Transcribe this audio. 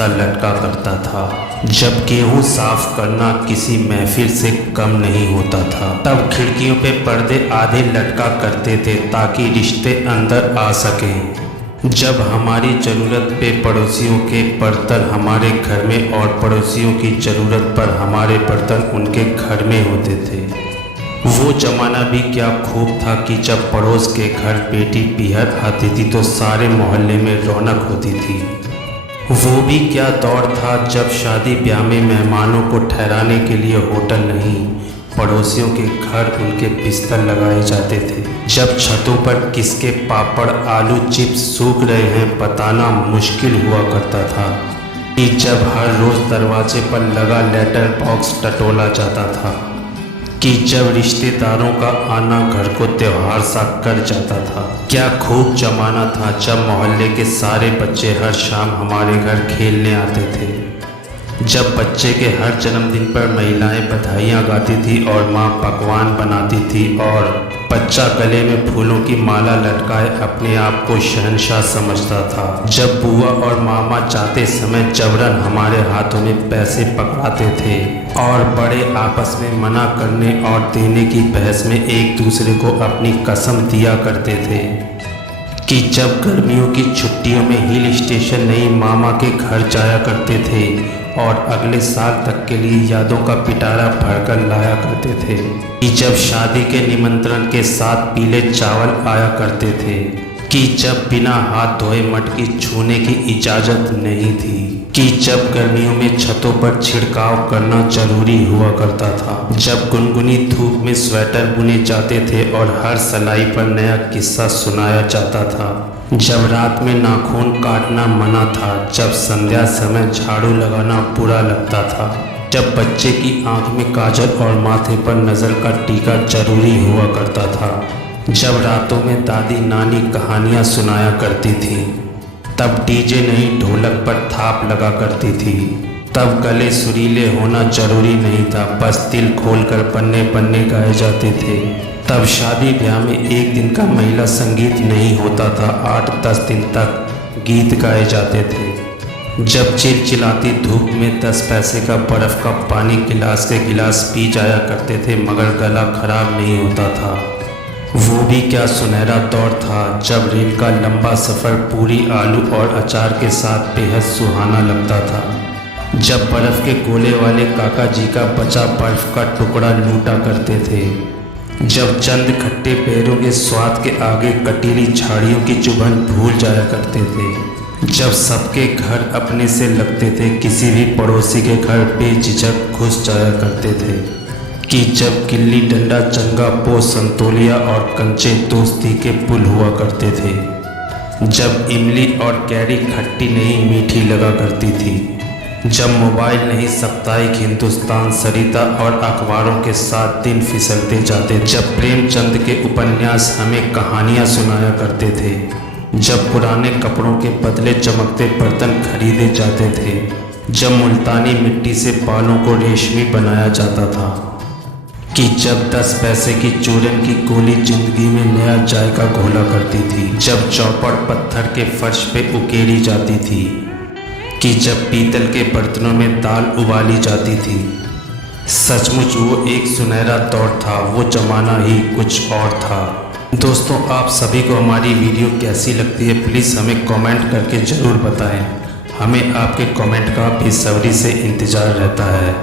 सा लटका करता था। जब गेहूं साफ करना किसी महफिल से कम नहीं होता था, तब खिड़कियों पे पर्दे आधे लटका करते थे ताकि रिश्ते अंदर आ सकें। जब हमारी ज़रूरत पे पड़ोसियों के बर्तन हमारे घर में और पड़ोसियों की ज़रूरत पर हमारे बर्तन उनके घर में होते थे। वो ज़माना भी क्या खूब था कि जब पड़ोस के घर बेटी पीहर आती थी तो सारे मोहल्ले में रौनक होती थी। वो भी क्या दौर था जब शादी ब्याह में मेहमानों को ठहराने के लिए होटल नहीं, पड़ोसियों के घर उनके बिस्तर लगाए जाते थे। जब छतों पर किसके पापड़ आलू चिप्स सूख रहे हैं बताना मुश्किल हुआ करता था, कि जब हर रोज़ दरवाजे पर लगा लेटर बॉक्स टटोला जाता था, कि जब रिश्तेदारों का आना घर को त्योहार सा कर जाता था। क्या खूब जमाना था जब मोहल्ले के सारे बच्चे हर शाम हमारे घर खेलने आते थे। जब बच्चे के हर जन्मदिन पर महिलाएं बधाइयाँ गाती थी और माँ पकवान बनाती थी और बच्चा गले में फूलों की माला लटकाए अपने आप को शहंशाह समझता था। जब बुआ और मामा जाते समय जबरन हमारे हाथों में पैसे पकड़ाते थे और बड़े आपस में मना करने और देने की बहस में एक दूसरे को अपनी कसम दिया करते थे, कि जब गर्मियों की छुट्टियों में हिल स्टेशन नहीं मामा के घर जाया करते थे और अगले साल तक के लिए यादों का पिटारा भरकर लाया करते थे, कि जब शादी के निमंत्रण के साथ पीले चावल आया करते थे, कि जब बिना हाथ धोए मटकी छूने की इजाज़त नहीं थी, कि जब गर्मियों में छतों पर छिड़काव करना जरूरी हुआ करता था, जब गुनगुनी धूप में स्वेटर बुने जाते थे और हर सलाई पर नया किस्सा सुनाया जाता था, जब रात में नाखून काटना मना था, जब संध्या समय झाड़ू लगाना बुरा लगता था, जब बच्चे की आंख में काजल और माथे पर नज़र का टीका जरूरी हुआ करता था, जब रातों में दादी नानी कहानियाँ सुनाया करती थी, तब डीजे नहीं ढोलक पर थाप लगा करती थी, तब गले सुरीले होना जरूरी नहीं था, बस दिल खोलकर पन्ने पन्ने गाए जाते थे, तब शादी ब्याह में एक दिन का महिला संगीत नहीं होता था, 8-10 दिन तक गीत गाए जाते थे, जब चिलचिलाती धूप में 10 पैसे का बर्फ़ का पानी गिलास के गिलास पी जाया करते थे मगर गला खराब नहीं होता था। वो भी क्या सुनहरा दौर था जब रेल का लंबा सफ़र पूरी आलू और अचार के साथ बेहद सुहाना लगता था, जब बर्फ़ के गोले वाले काका जी का बचा बर्फ़ का टुकड़ा लूटा करते थे, जब चंद खट्टे पैरों के स्वाद के आगे कटीली झाड़ियों की चुभन भूल जाया करते थे, जब सबके घर अपने से लगते थे किसी भी पड़ोसी के घर बेझिझक घुस जाया करते थे, कि जब गिल्ली डंडा चंगा पो संतोलिया और कंचे दोस्ती के पुल हुआ करते थे, जब इमली और कैरी खट्टी नहीं मीठी लगा करती थी, जब मोबाइल नहीं साप्ताहिक हिंदुस्तान सरिता और अखबारों के साथ दिन फिसलते जाते, जब प्रेमचंद के उपन्यास हमें कहानियाँ सुनाया करते थे, जब पुराने कपड़ों के बदले चमकते बर्तन खरीदे जाते थे, जब मुल्तानी मिट्टी से बालों को रेशमी बनाया जाता था, कि जब 10 पैसे की चूरन की गोली जिंदगी में नया जायका घोला करती थी, जब चौपड़ पत्थर के फर्श पे उकेरी जाती थी, कि जब पीतल के बर्तनों में दाल उबाली जाती थी। सचमुच वो एक सुनहरा दौर था, वो ज़माना ही कुछ और था। दोस्तों, आप सभी को हमारी वीडियो कैसी लगती है प्लीज़ हमें कमेंट करके ज़रूर बताएं। हमें आपके कमेंट का बेसब्री से इंतज़ार रहता है।